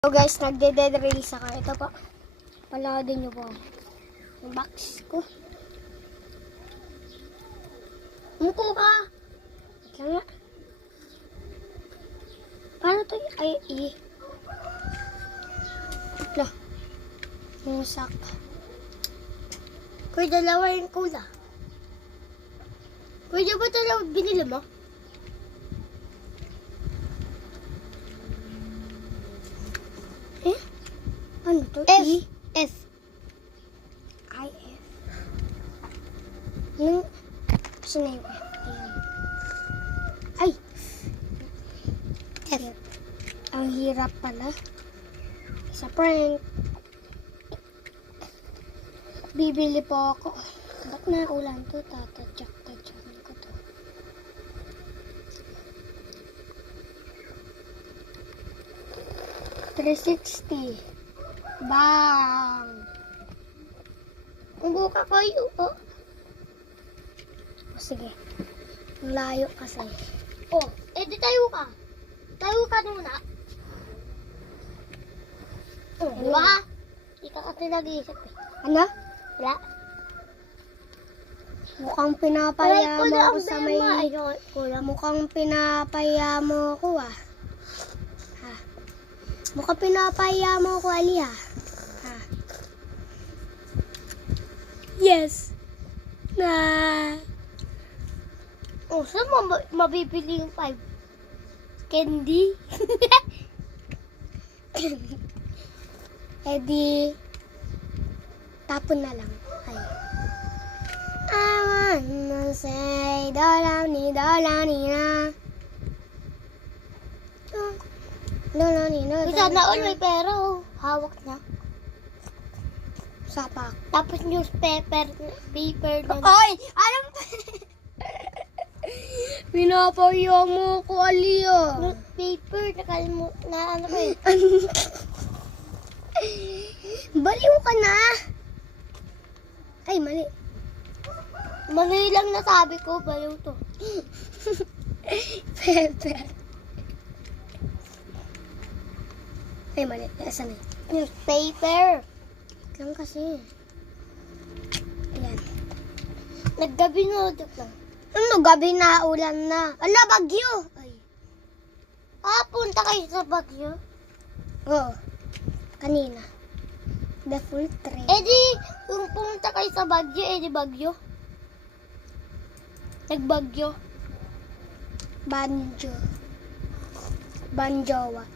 So guys, nagde-release ako. Ito po. Panoodin nyo po. Yung box ko. Muko ka! Kaya nga. Paano ito? Ay. Ito. Yung sak. Kuya, dalawa yung kula. Kuya, ba dalawa binili mo? Ano to? F. F. I, F. Yung, saan na yung F? Ayan. Ay! F. Ang hirap pala. Sa prank. Bibili po ako. Ba't naulan to? Tatadyak-tadyakan ko to. $360. Bang! Ubo ka kayo po. O, sige. Ang layo kasi. Oh, di tayo ka. Tayo ka muna. Oh, di ba? Di ka kasi nag-iisip eh. Ano? Wala. Mukhang pinapaya mo ako sa may... Kulang. Mukhang pinapaya mo ako ah. Ha? Mukhang pinapaya mo ako, Ali ha? Ha? Yes! Na! Oh, saan mo mabibili yung 5? Candy? Eh di... Tapon na lang. Ay. I wanna say, dolani na. Dolani na. Sana all may pera oh. Hawak na. Sapak. Tapos paper na. Oy! Alam pinapaya mo ko, Ali ah. Newspaper, na ano ko eh. Baliw ka na. Ay, mali. Mali lang nasabi ko, baliw to. Pepper. Ay, mali. Asan na? Newspaper. Lang kasi. Ayan. Naggabi na ulit lang. Ano, gabi na, ulan na. Ala, bagyo. Ay. Punta kayo sa Baguio. Oo. Kanina. The full train. Di, kung pumunta kayo sa Baguio, di Baguio. Nagbagyo. Banjo. Banjowa.